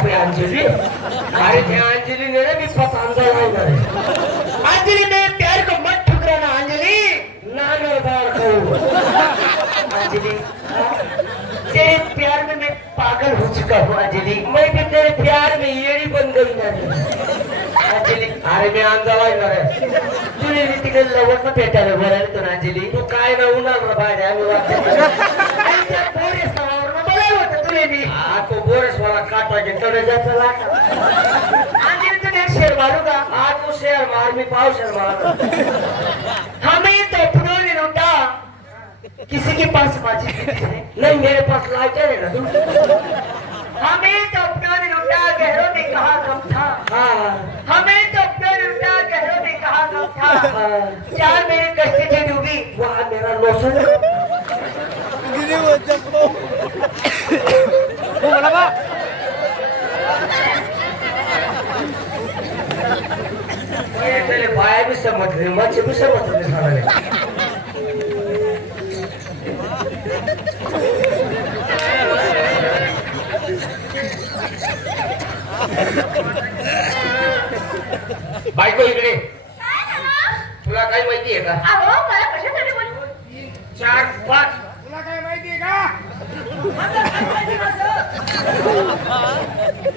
बापरे अंजलि अरे थे अंजलि ने भी पसंद आया अंजलि में प्यार को मत ठुकराना अंजलि ना अंजलि तेरे प्यार में मैं पागल हो चुका हूँ अंजलि मैं भी तेरे प्यार में येड़ी बन गई ना अंजलि अरे मैं अंजला तुझे तिकडे लवट न भेटायला बोलायला तो अंजलि तू काय ना उन्हाळ बाहेर बोरेस बोलायला होतं तुले मी हा तो बोरेस वाला काटा के चढे जायचा लागा अंजलि तुझे एक शेर मारू का हा तू शेर मार मी पाव शेर मार हमें तो पुनः लूटा किसी के पास बाजी नहीं मेरे पास लाइटर है ना तू हमें तो अपनों ने लूटा गहरों ने कहा कम था हमें तो अपनों ने लूटा गहरों ने कहा कम था चार मेरे कष्ट से डूबी वहाँ मेरा लोशन गिरे वो चप्पो वो बड़ा ये तेरे भाई भी समझ रहे मच्छी भी समझ रहे साले बायको इकडे तुला काही माहिती आहे का अहो मला कशासाठी बोलू 4 5 तुला काय माहिती आहे का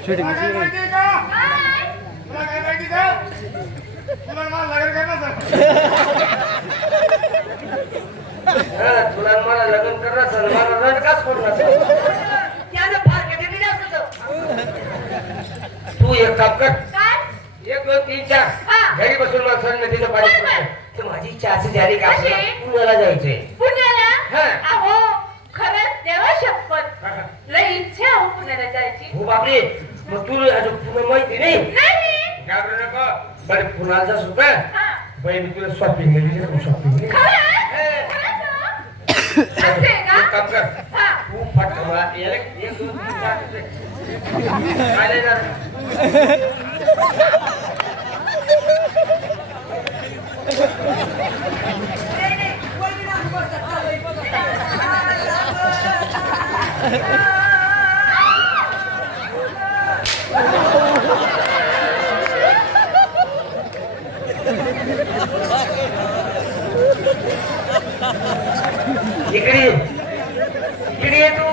शूटिंग माहिती का तुला काय माहिती का तुला मला लग्न करणार तुला मला लग्न करणार मला रडकाच पडणार त्याने फार किती दिले असतं तू एक काम कर काय 1 2 3 4 घरी बसून मला सण तिचं पाणी तर माझी इच्छा अशी झाली का पुण्याला जायचंय पुण्याला अहो खरंच देवा शपथ लई इच्छा आहे पुण्याला जायची हो बापरे मग तू अजून पुणे माहिती नाही नाही घाबरू नको बरं पुण्याला जा सुद्धा बाई मी तुला शॉपिंग गेली शॉपिंग काम कर तू फटका मला 1 2 3 4 काय देणार इकडे इकडे तू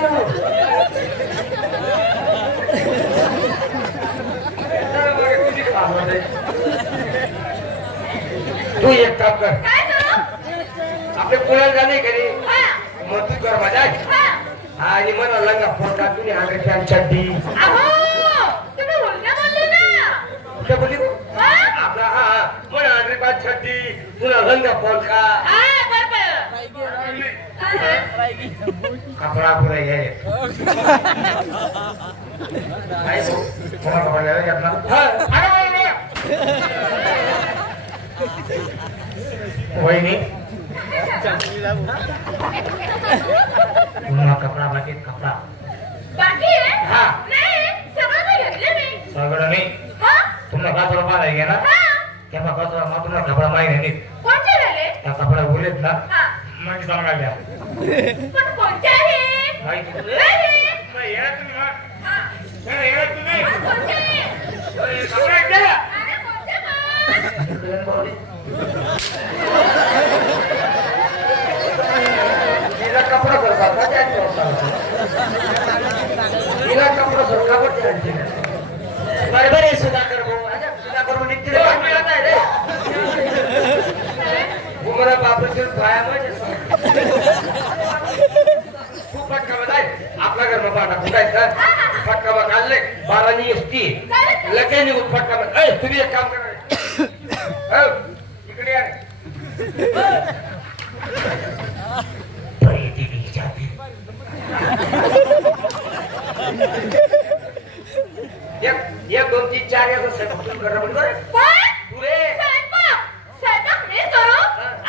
तू एक काम कर आपले पुण्याला जाणे घरी मग तू कर माझ्या आणि मला लंगा फोडला तुम्ही आंग्रेच्या चड्डी कुठे बोलली तू आपला हा मला आंग्रेच्या चड्डी तुला लंगा फोडका कपड़ा पूरा है भाई कौन कपड़ा ले रहा है अपना अरे वही नहीं तुम्हारा कपड़ा बाकी कपड़ा बाकी है हाँ नहीं सगळं घेतलं मी सगळं नाही तुम्हाला का थोडं पाहायला घ्या ना तेव्हा का थोडा मग तुम्हाला कपडा माहिती नाही कोणते झाले त्या कपडा बोलेत ना मग सांगा द्या पण कोणते आहे माहिती नाही या तुम्ही मग या तुम्ही कोणते कपडा द्या अरे कोणते तिला कपडा भरता तिला कपडा भरका पडते बरोबर आहे सुधाकर भाऊ सुधाकर भाऊ निघते रे उमरा बापरे भाया म्हणजे खूप फटका बघाय आपल्या घरनं पाठा फुटायचा फटका बघ आणले 12 एसटी लगे निघून फटका बघ तुम्ही एक काम करा इकडे या एक 2 3 4 असं स्वयंपाक करणं बंद कर पुरे स्वयंपाक मी करू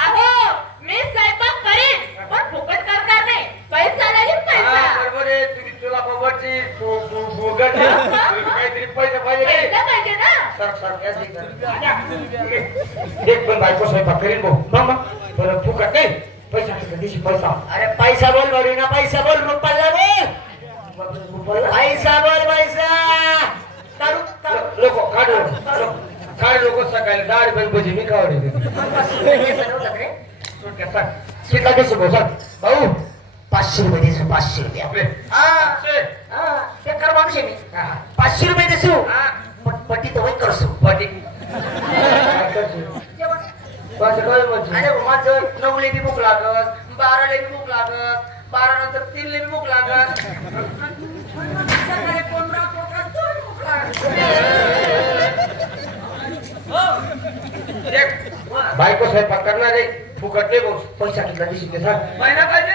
अहो मी स्वयंपाक करेन पण फुकट करणार नाही पैसा लागेल पैसा बरोबर आहे तुम्ही तुला बाबाची भोगट काहीतरी पैसा पाहिजे ना सर एक पण बायको स्वयंपाक करेन भाऊ मग परत फुकट नाही पैसा कधीशी पैसा अरे पैसा बोल बरी ना पैसा बोल रुपयाला बोल पैसा बोल पैसा संध्याकाळी 10 रुपये भजी मी खावडे किती कसं भाऊ सांग भाऊ 500 रुपये देसू 500 रुपये आपले ते कर मागशे मी 500 रुपये देसू पट्टी तर वय करसू पट्टी अरे माझं 9 ले बी भूक लागत 12 ले बी भूक लागत 12 नंतर 3 ले बी भूक लागत सकाळी 15 पोटात भूक लागत बायको स्वयंपाक करणार आहे फुकट नाही भाऊ पैसा किती दिवशी ते सांग महिना पाहिजे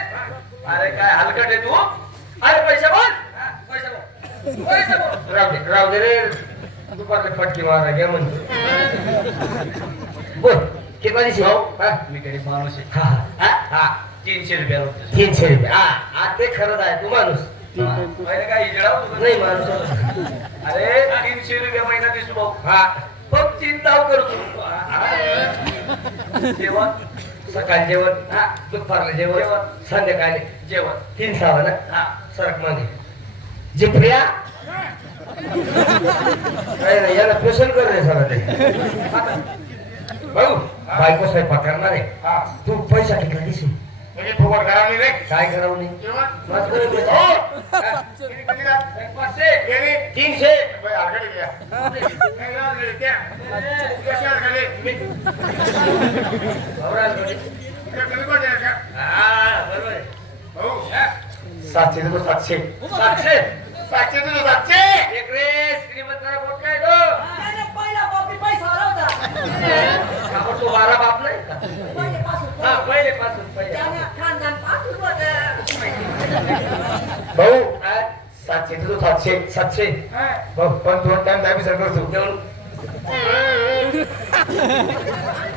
अरे काय हलकट आहे तू अरे पैसा बोल पैसा बोल राव दे रे दुपारला फटकी मारा घ्या म्हणतो बोल किती दिवशी भाऊ मी कडे माणूस आहे 300 रुपये 300 रुपये हा ते खरंच आहे तू माणूस पहिले काय इजडा नाही माणूस अरे 300 रुपये महिना दिसू भाऊ हा फक्त चिंता करतो जेवण सकाळी जेवण दुपारला जेवण संध्याकाळी जेवण 3 सावा ना सरक मध्ये जे प्रिया याला पेशल कर रे सगळं ते भाऊ बायको स्वयंपाक करणार आहे तू पैसा किती दिसून म्हणजे फुकट करा नाही रे काय करावं नाही जेवण 300 भाई आकडे घ्या नाही रे त्या कशाला खाली कमी कोण आहे का बरोबर भाऊ 700 तो 700 700 700 तुझं 700 एक रे श्रीमंताला बोट काय तो पहिला बापी पैसा आला होता आपण तो 12 बाप नाही का पहिले पासून त्याने खानदान पासून भाऊ 700 तो 700 भाऊ पण 2 टाइम टाइम सर्व जेवण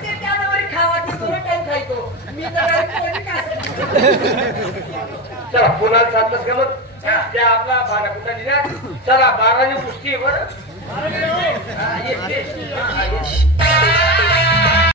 ते त्यावर खावाची 2 टाइम खायतो मी तर चला पुन्हा 7 का मग त्या आपला भाडा कुठं दिला चला 12 नी पुष्टी बरं